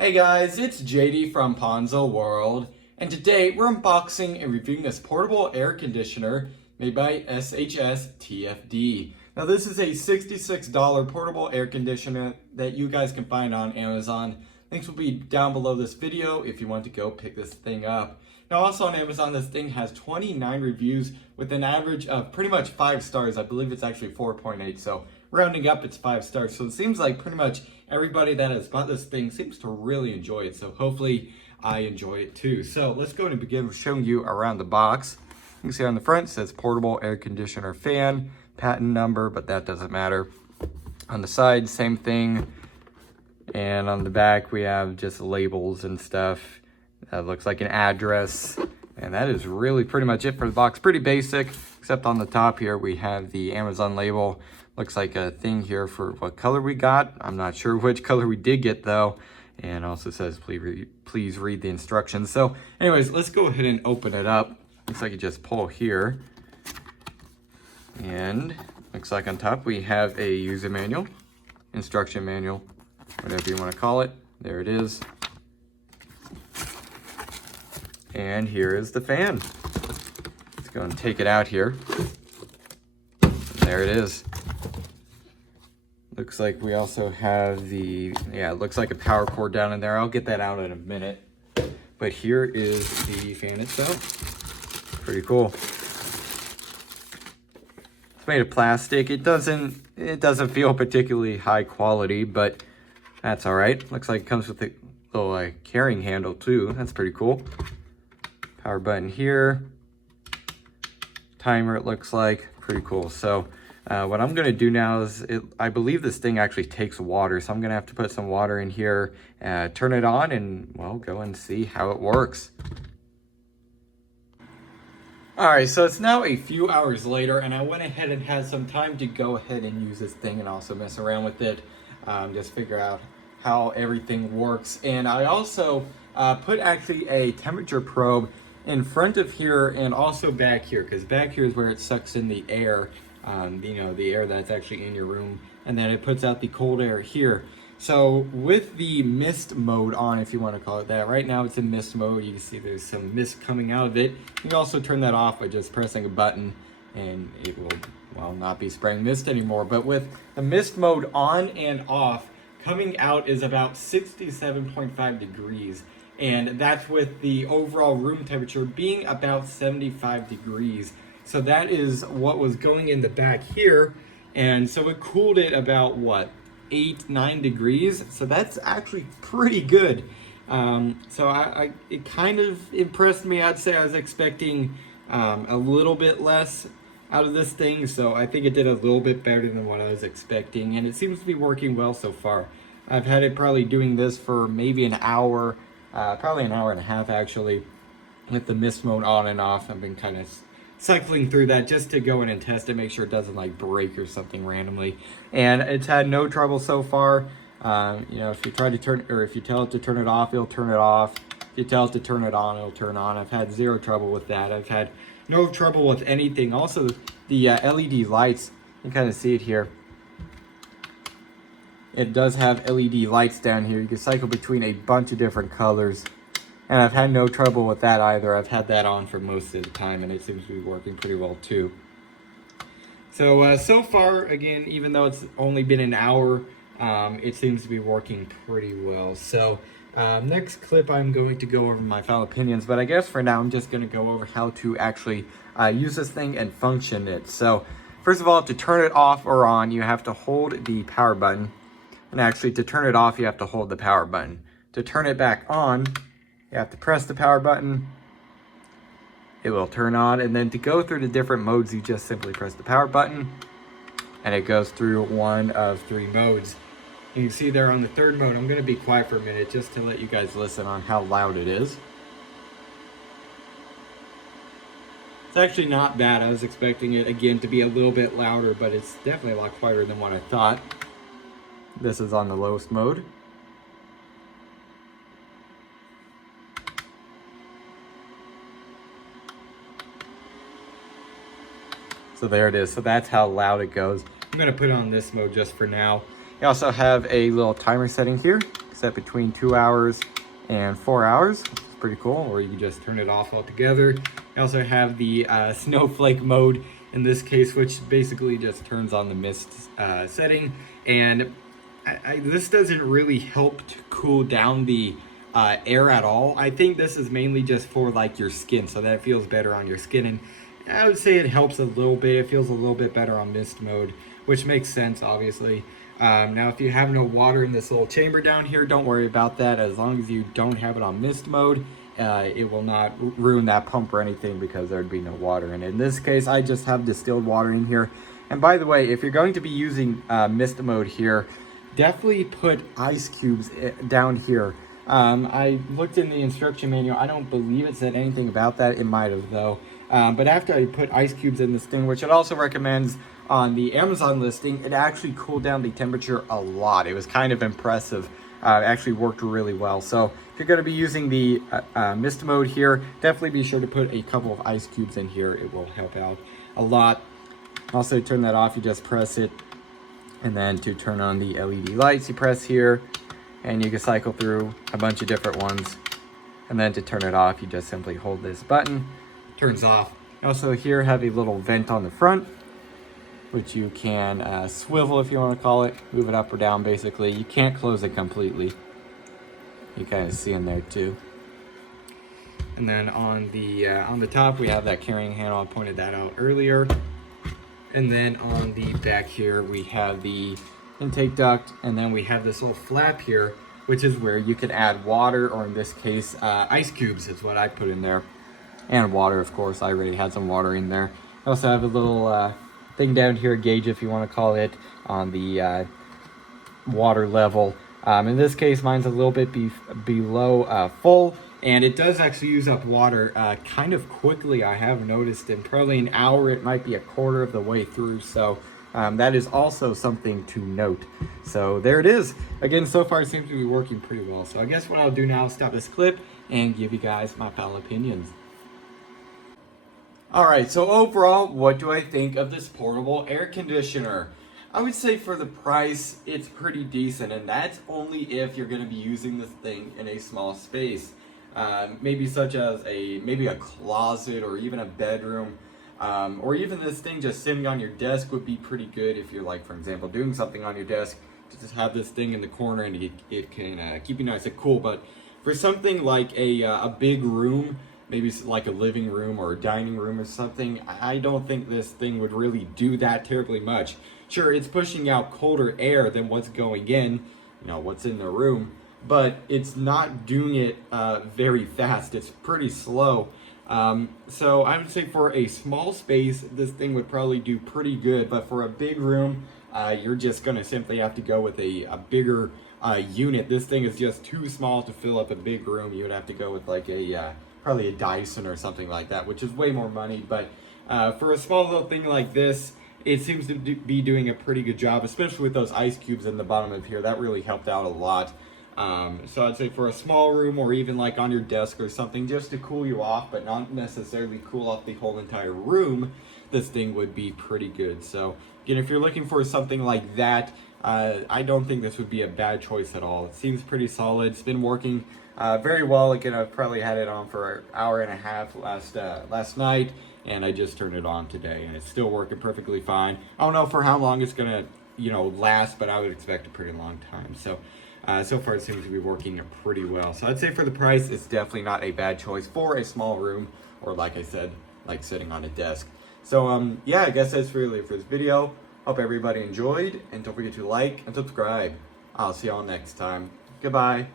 Hey guys, it's JD from Ponzo World, and today we're unboxing and reviewing this portable air conditioner made by SHSTFD. Now this is a $66 portable air conditioner that you guys can find on Amazon. Links will be down below this video if you want to go pick this thing up. Now also on Amazon, this thing has 29 reviews with an average of pretty much 5 stars. I believe it's actually 4.8, so rounding up it's 5 stars. So it seems like pretty much everybody that has bought this thing seems to really enjoy it. So hopefully I enjoy it too. So let's go and begin with showing you around the box. You can see on the front it says portable air conditioner fan, patent number, but that doesn't matter. On the side, same thing. And on the back we have just labels and stuff. That looks like an address. And that is really pretty much it for the box. Pretty basic, except on the top here we have the Amazon label. Looks like a thing here for what color we got. I'm not sure which color we did get though. And also says please read the instructions. So anyways, let's go ahead and open it up. Looks like you just pull here. And looks like on top we have a user manual, instruction manual, whatever you want to call it. There it is. And here is the fan. Let's go and take it out here. There it is. Looks like we also have the, it looks like a power cord down in there. I'll get that out in a minute. But here is the fan itself. Pretty cool. It's made of plastic. It doesn't feel particularly high quality, but that's all right. Looks like it comes with a little carrying handle too. That's pretty cool. Power button here. Timer, it looks like. Pretty cool. So what I'm going to do now is, I believe this thing actually takes water, so I'm going to have to put some water in here, turn it on, and, well, go and see how it works. Alright, so it's now a few hours later, and I went ahead and had some time to go ahead and use this thing and also mess around with it, just figure out how everything works. And I also put actually a temperature probe in front of here and also back here, because back here is where it sucks in the air, the air that's actually in your room, and then it puts out the cold air here. So with the mist mode on, if you want to call it that, right now it's in mist mode. You can see there's some mist coming out of it. You can also turn that off by just pressing a button and it will, well, not be spraying mist anymore. But with the mist mode on and off, coming out is about 67.5 degrees. And that's with the overall room temperature being about 75 degrees. So that is what was going in the back here. And so it cooled it about, what, 8-9 degrees? So that's actually pretty good. So it kind of impressed me. I'd say I was expecting a little bit less out of this thing. So I think it did a little bit better than what I was expecting. And it seems to be working well so far. I've had it probably doing this for maybe an hour. Probably an hour and a half actually, with the mist mode on and off. I've been kind of cycling through that just to go in and test it, make sure it doesn't like break or something randomly. And it's had no trouble so far. If you try to turn, or if you tell it to turn it off, it'll turn it off. If you tell it to turn it on, it'll turn on. I've had zero trouble with that. I've had no trouble with anything. Also, the LED lights, you can kind of see it here. It does have LED lights down here. You can cycle between a bunch of different colors. And I've had no trouble with that either. I've had that on for most of the time, and it seems to be working pretty well too. So, so far, again, even though it's only been an hour, it seems to be working pretty well. So, next clip I'm going to go over my final opinions, but I guess for now I'm just going to go over how to actually use this thing and function it. So, first of all, to turn it off or on, you have to hold the power button. And actually, to turn it off, you have to hold the power button. To turn it back on, you have to press the power button. It will turn on. And then to go through the different modes, you just simply press the power button. And it goes through one of 3 modes. You can see there on the 3rd mode, I'm going to be quiet for a minute just to let you guys listen on how loud it is. It's actually not bad. I was expecting it, again, to be a little bit louder, but it's definitely a lot quieter than what I thought. This is on the lowest mode. So there it is. So that's how loud it goes. I'm going to put it on this mode just for now. You also have a little timer setting here. set between 2 hours and 4 hours. It's pretty cool, or you can just turn it off altogether. You also have the snowflake mode in this case, which basically just turns on the mist setting. And this doesn't really help to cool down the air at all. I think this is mainly just for like your skin, so that it feels better on your skin. And I would say it helps a little bit. It feels a little bit better on mist mode, which makes sense, obviously. Now, if you have no water in this little chamber down here, don't worry about that. As long as you don't have it on mist mode, it will not ruin that pump or anything, because there'd be no water in it. In this case, I just have distilled water in here. And by the way, if you're going to be using mist mode here, definitely put ice cubes down here. I looked in the instruction manual. I don't believe it said anything about that. It might have, though. But after I put ice cubes in this thing, which it also recommends on the Amazon listing, it actually cooled down the temperature a lot. It was kind of impressive. It actually worked really well. So if you're going to be using the mist mode here, definitely be sure to put a couple of ice cubes in here. It will help out a lot. Also, turn that off, you just press it. And then to turn on the LED lights, you press here. And you can cycle through a bunch of different ones. And then to turn it off, you just simply hold this button. Turns off. Also here have a little vent on the front, which you can swivel, if you want to call it, move it up or down. Basically, you can't close it completely. You kind of see in there too. And then on the top, we have that carrying handle. I pointed that out earlier. And then on the back here, we have the intake duct, and then we have this little flap here, which is where you can add water, or in this case, ice cubes is what I put in there. And water, of course. I already had some water in there. I also have a little thing down here, gauge if you want to call it, on the water level. In this case, mine's a little bit below full, and it does actually use up water kind of quickly, I have noticed. In probably an hour, it might be a quarter of the way through. So that is also something to note. So there it is. Again, so far it seems to be working pretty well. So I guess what I'll do now is stop this clip and give you guys my final opinions. Alright, so overall, what do I think of this portable air conditioner? I would say for the price, it's pretty decent, and that's only if you're going to be using this thing in a small space. Maybe such as maybe a closet or even a bedroom, or even this thing just sitting on your desk would be pretty good if you're, like, for example, doing something on your desk. Just have this thing in the corner and it can keep you nice and cool. But for something like a big room, maybe like a living room or a dining room or something, I don't think this thing would really do that terribly much. Sure, it's pushing out colder air than what's going in, what's in the room, but it's not doing it very fast. It's pretty slow. So I would say for a small space, this thing would probably do pretty good, but for a big room, you're just going to simply have to go with a bigger unit. This thing is just too small to fill up a big room. You would have to go with like probably a Dyson or something like that, which is way more money. But for a small little thing like this, it seems to be doing a pretty good job, especially with those ice cubes in the bottom of here. That really helped out a lot. So I'd say for a small room, or even like on your desk or something, just to cool you off, but not necessarily cool off the whole entire room, this thing would be pretty good. So again, if you're looking for something like that, I don't think this would be a bad choice at all. It seems pretty solid. It's been working very well. Again, I've probably had it on for an hour and a half last night, and I just turned it on today, and it's still working perfectly fine. I don't know for how long it's gonna last, but I would expect a pretty long time. So so far it seems to be working pretty well. So I'd say for the price, it's definitely not a bad choice for a small room, or like I said, like sitting on a desk. So yeah, I guess that's really it for this video. Hope everybody enjoyed, and don't forget to like and subscribe. I'll see y'all next time. Goodbye.